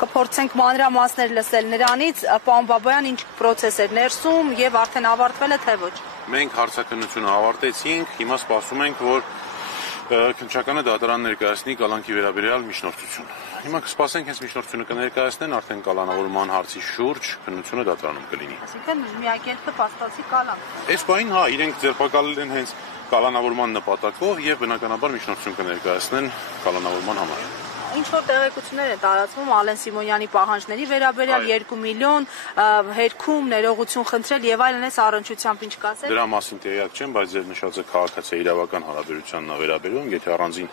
կփորձենք մանրամասներ լսել նրանից, պարոն Բաբայան, ինչ պրոցես էր ներսում եւ արդեն ավարտվել է թե ոչ։ Մենք հարցաքննությունը ավարտեցինք, հիմա սպասում ենք, որ քննչականը դատարան ներկայացնի կալանքի վերաբերյալ միջնորդություն։ Հիմա կսպասենք հենց միջնորդությունը կներկայացնեն, արդեն կալանավորման հարցի շուրջ քննությունը դատարանում կլինի։ Այսինքն միակերպը փաստացի կալանք։ Այս բանին հա, իրենք ձերբակալել են հենց կալանավորման նպատակով եւ բնականաբար միջնորդություն կներկայացնեն կալանավորման համար։ Ինչ որ տեղեկություններ են տարածվում Ալեն Սիմոնյանի պահանջների վերաբերյալ 2 միլիոն հերքում ներողություն խնդրել եւ այլն, այս առնչությամբ ինչ կասեք։ Դրա մասին տեղյակ չեմ, բայց ձեր նշածը քաղաքացիական իրավական հարաբերությանն է վերաբերում, եթե առանձին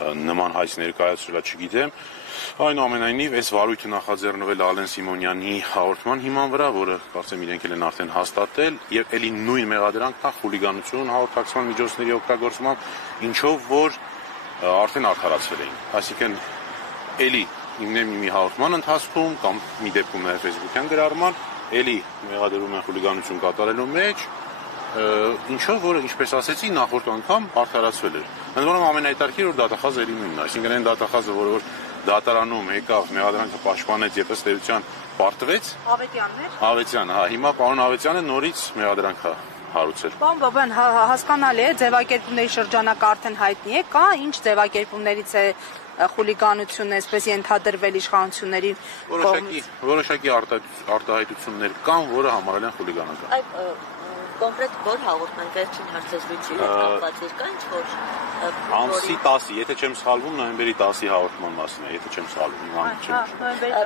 նման հայց ներկայացրելա չգիտեմ։ Այնուամենայնիվ, այս վարույթը նախաձեռնվել Ալեն Սիմոնյանի հաղորդման հիման վրա, որը կարծեմ իրենք են արդեն հաստատել, եւ ելի նույն մեղադրանքն է խուլիգանություն հաղորդակցման միջոցների օգտագործման, ինչով որ արդեն արդարացվել էին։ Այսինքն ելի մի հաղորդման ընթացքում կամ մի դեպքում նաև Facebook-յան գրառման, ելի մեղադրում են խուլիգանություն կատարելու մեջ, ինչով որը ինչպես ասեցի նախորդ անգամ արդարացվել էր։ Ընդ որում ամենահետաքրքիրը որ դատախազը ելի նույնն է, այսինքն այն դատախազը, որ դատարանում եկավ, մեղադրանքը պաշտպանեց եւ ըստ էության պարտվեց։ Ավետյանն, հա, հիմա պարոն Ավետյանը նորից մեղադրանք է հարուցել։ Պարոն Բաբայան, հասկանալի է, ձևակերպումների շրջանակը արդեն հայտնի է, կա ինչ ձևակերպումներից է խուլիգանությունն այսպես ենթադրվել իշխանությունների կողմից։ Որոշակի արտահայտություններ կան, որը համարել են խուլիգանական։ Կոնկրետ որ հաղորդման վերջին հարցազրույցի հետ կապված էր կա ինչ-որ ամսի 10-ի, եթե չեմ սխալվում, նոյեմբերի 10-ի հաղորդման մասն է, եթե չեմ սխալվում,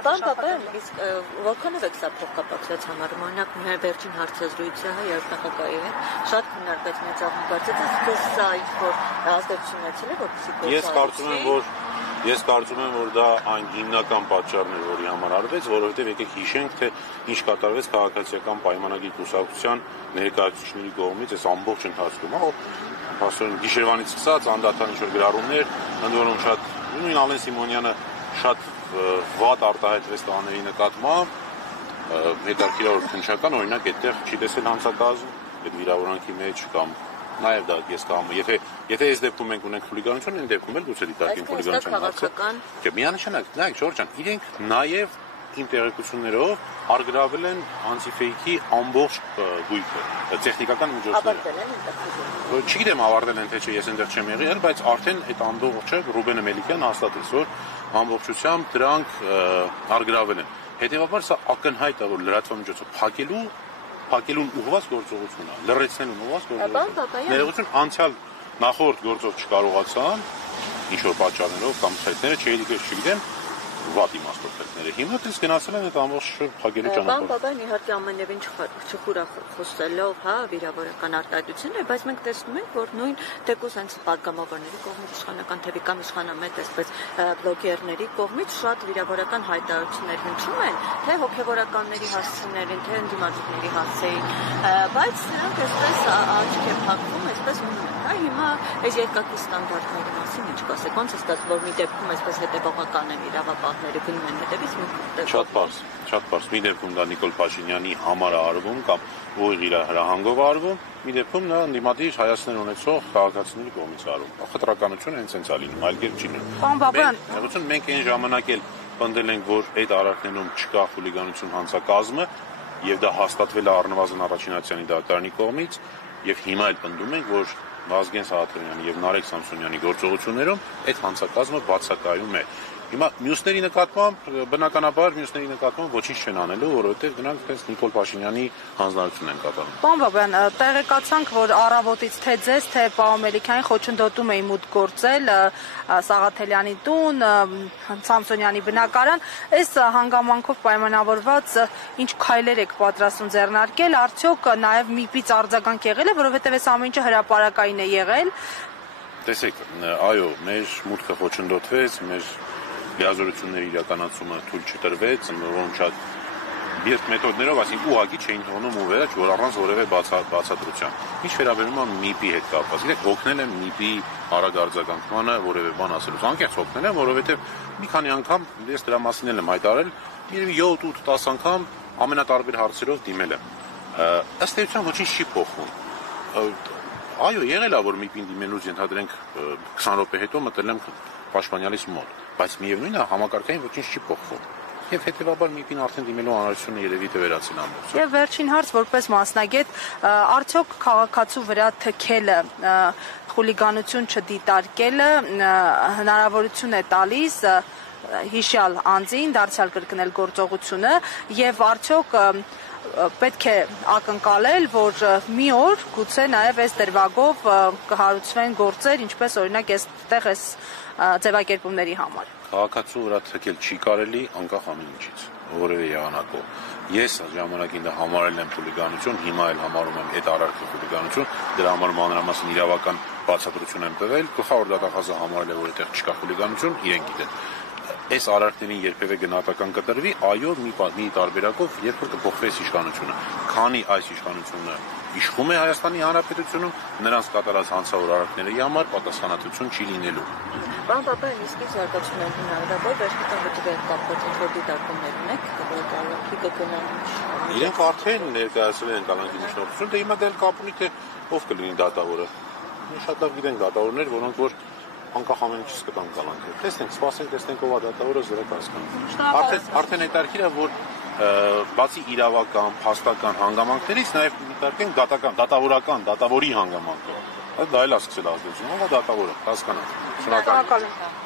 Պարոն Բաբայան, իսկ որքանով եք սա փոխկապակցված համարում, օրինակ մեր վերջին հարցազրույցը երբ նախագահի հետ շատ քննարկվեց մեծավ կարծեցի, սա ինչ-որ ազդեցություն ունեցել է, որպեսզի Ես կարծում եմ, որ դա այն հիմնական պատճառն է, որի համար արվեց, որովհետև եկեք հիշենք, թե ինչ կատարվեց քաղաքացիական պայմանագիր կուսակցության ներկայացուցիչների կողմից այս ամբողջ ընթացքում, փաստորեն գիշերվանից սկսած անդադար ինչ-որ գրառումներ, ընդ որում շատ նույն Ալեն Սիմոնյանը շատ վատ արտահայտվեց տղաների նկատմամբ, հետաքրքիր է որ քննչական օրինակ այդտեղ չի տեսել հանցակազմ, այդ վիրավորանքի մեջ կամ նաև դա ես կամ եթե այս դեպքում մենք ունենք խուլիգանություն, այն դեպքում էլ գուցե դիտարկենք խուլիգանության հարցը։ Չէ, միանշանակ, նայեք Ժորժ ջան, իրենք նաև իմ տեղեկություններով արգրավել են անտիֆեյքի ամբողջ գույքը, տեխնիկական միջոցները։ Չգիտեմ ավարտել են թե չէ, ես այնտեղ չեմ եղել, բայց արդեն այդ ամբողջը Ռուբենը Մելիքյանը հաստատեց, որ ամբողջությամբ դրանք արգրավել են։ Հետևաբար սա ակնհայտ է, որ լրատվության միջոցով փակելուն ուղղված գործողություն է, լրացնելուն ուղղված գործողություն։ Ներողություն, անցյալ նախորդ գործով չկարողացան, ինչ-որ պատճառներով կամ ցույցները չգիտեմ, վատ իմաստով ցույցները։ Հիմա դες գնացել են այդ ամբողջ փակելու ճանապարհը։ Պարոն Բաբայան, իհարկե ամենևին չխուսելով, հա, վիրավորական արտահայտությունն է, բայց մենք տեսնում ենք, որ նույն թեկուզ հենց պատգամավորների կողմից իշխանական թևի կամ իշխանամետ, այսպես բլոգերների կողմից շատ վիրավորական հայտարարություններ հնչում են, թե հոգևորականների հասցեներին, թե ընդդիմադիրների հասցեին, բայց նրանք այսպես աչք են փակվում, այսպես մնում են, հա, հիմա այս երկակի ստանդարտների մասին ինչ կասեք, ոնց է ստացվում, որ մի դեպքում այսպես հետևողական են իրավապահները գնում են հետևից, Շատ պարզ, մի դեպքում դա Նիկոլ Փաշինյանի համար է արվում կամ ուղիղ իր հրահանգով արվում, մի դեպքում նա ընդդիմադիր հայացքներ ունեցող քաղաքացիների կողմից արվում։ Խտրականությունը հենց այնց է լինում, այլ կերպ չի լինում։ Պարոն Բաբայան, մենք այն ժամանակ էլ պնդել ենք, որ այդ արարքներում չկա խուլիգանություն հանցակազմը, եւ դա հաստատվել է առնվազն առաջինացյանի դատարանի կողմից, եւ հիմա էլ պնդում ենք, որ Վազգեն Սահակյանյանի եւ Նարեկ Սամսոնյանի գործողություններում այդ հանցակազմը բացակայում է։ Հիմա մյուսների նկատմամբ բնականաբար ոչինչ չեն անելու, որովհետև դրանք հենց Նիկոլ Փաշինյանի հանձնարարությունն են կատարում։ Պարոն Բաբայան, տեղեկացանք, որ առավոտից թե ձեզ, թե պարոն Մելիքյանին խոչընդոտում էին մուտք գործել Սաղաթելյանի տուն, Սամսոնյանի բնակարան, այս հանգամանքով պայմանավորված ինչ քայլեր եք պատրաստում ձեռնարկել, արդյոք նաև միպից արձագանք եղել է, որովհետև այս ամեն ինչը հրապարակային է եղել։ Տեսեք, այո, մեր մուտքը խոչընդոտվեց, մեր լիազորությունների իրականացումը թույլ չտրվեց, որոնք շատ բիրտ մեթոդներով, այսինքն ուղղակի չէին թողնում ու վերջ, որ առանց որևէ բացատրության։ Ինչ վերաբերում է MIP-ի հետ կապված, իրենք օգնել են MIP-ի արագ արձագանքմանը որևէ բան ասելուց, անկեղծ օգնել են, որովհետև մի քանի անգամ ես դրա մասին եմ հայտարարել, երևի 7-8-10 անգամ ամենատարբեր հարցերով դիմել եմ։ Ըստ էության ոչինչ չի փոխվում։ Այո, եղել է, որ MIP-ին դիմելուց ենթադրենք 20 րոպե հետո մտել եմ պաշտպանյալիս մոտ, բայց միևնույնն է համակարգային ոչինչ չի փոխվում։ եւ հետեւաբար ՄԻՊ-ին արդեն դիմելու անհրաժեշտությունը երևի վերացին ամբողջը։ Եվ վերջին հարց որպես մասնագետ, արդյոք քաղաքացու վրա թքելը, խուլիգանություն չդիտարկելը հնարավորություն է տալիս հիշյալ անձին դարձյալ կրկնել գործողությունը եւ արդյոք պետք է ակնկալել, որ մի օր գուցե նաեւ այս դրվագով կհարուցվեն գործեր, ինչպես օրինակ այստեղ այս ձևակերպումների համար։ Քաղաքացու վրա թքել չի կարելի անկախ ամեն ինչից, որևէ եղանակով։ Ես ժամանակին դա համարել եմ խուլիգանություն, հիմա էլ համարում եմ այդ արարքը խուլիգանություն, դրա համար մանրամասն իրավական բացատրություն եմ տվել, գլխավոր դատախազը համարել է, որ այդտեղ չկա խուլիգանություն, իրենք գիտեն։ Այս արարքներին երբևէ գնահատական կտրվի, այո, մի տարբերակով, երբ որ կփոխվի իշխանությունը։ Քանի այս իշխանությունը իշխում է Հայաստանի Հանրապետությունում, նրանց կատարած հանցավոր արարքների համար պատասխանատվություն չի լինելու։ Պարոն Պապայան, իսկ զարգացումն են հնարավոր, վերջնական վճռի կապված ինչ-որ դիտարկումներ ունեք, որ կալանքի կգնան։ Իրենք արդեն ներկայացրել են կալանքի միջնորդություն, դե հիմա դեռ կապ ունի, թե ով կլինի դատավորը։ Մենք շատ լավ գիտենք դատավորներ, որոնք որ անկախ ամեն ինչից կտան կալանքը։ Տեսնենք, սպասենք ով է դատավորը, զրկ հասկանանք։ Արդեն հետարքիր է, որ բացի իրավական, փաստական հանգամանքներից նաև դիտարկենք դատավորական, դատավորի հանգամանքը։ Դա էլ է սկսել ազդեցություն, ով է դատավորը, հասկանանք։ Շնորհակալ եմ։